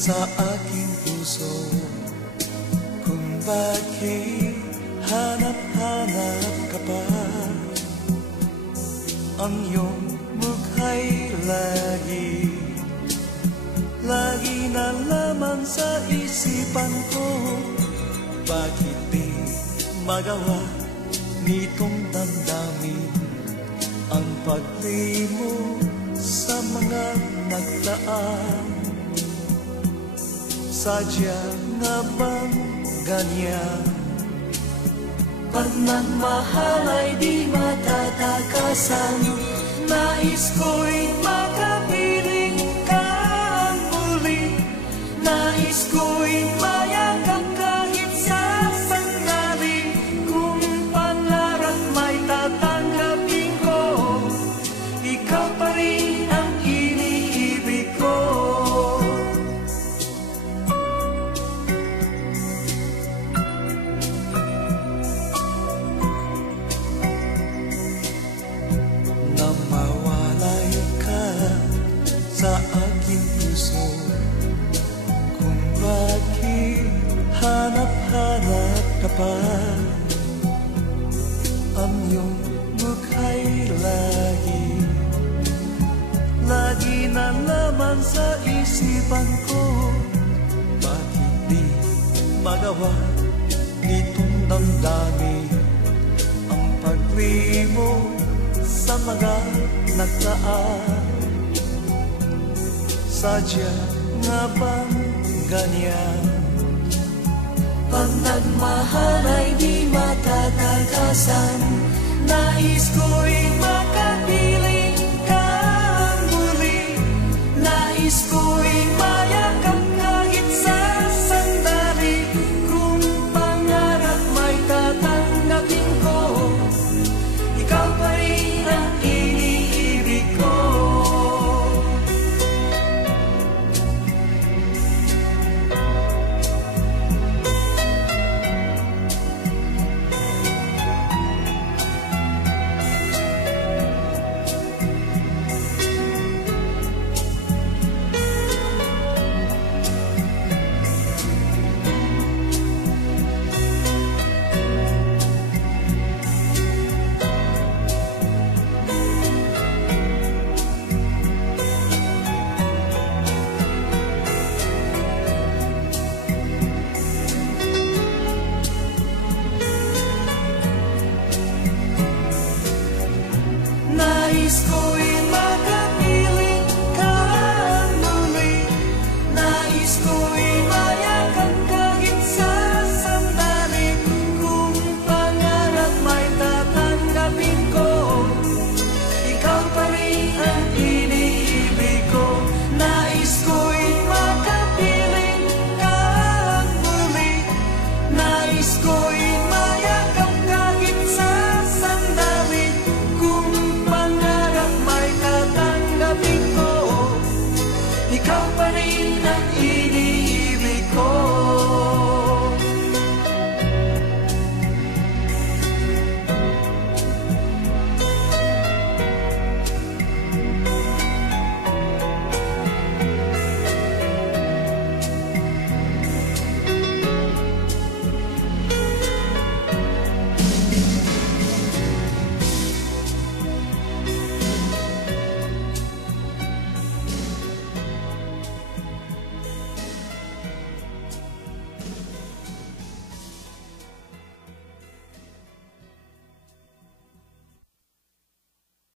sa aking puso. Kung bakit hanap-hanap ka pa, ang iyong mukha'y lagi na lamang sa isipan ko. Bakit di magawa nitong damdamin ang paglimo sa mga nagdaan? Sadya nga bang ganyan? Pagmamahal ay di matatakasan. Nais ko'y makapiling ka muli. Nais ko'y mayakap kahit sa sandali. Kung pangarap may tatanggapin ko, ikaw pa rin ang iniibig ko. Mawalay ka sa aking puso. Kung bakit hanap-hanap ka pa, ang iyong mukha'y lagi na laman sa isipan ko. Bakit di magawa nitong damdamin ang paglimo sa mga nagdaan? Sadya nga bang ganyan? Pag nagmahal ay di matatakasan. Nais ko'y makapiling ka muli. Nais ko'y mayakap kahit sa sandali. Kung pangarap may tatanggapin ko, ikaw pa rin ang iniibig ko. Nais ko'y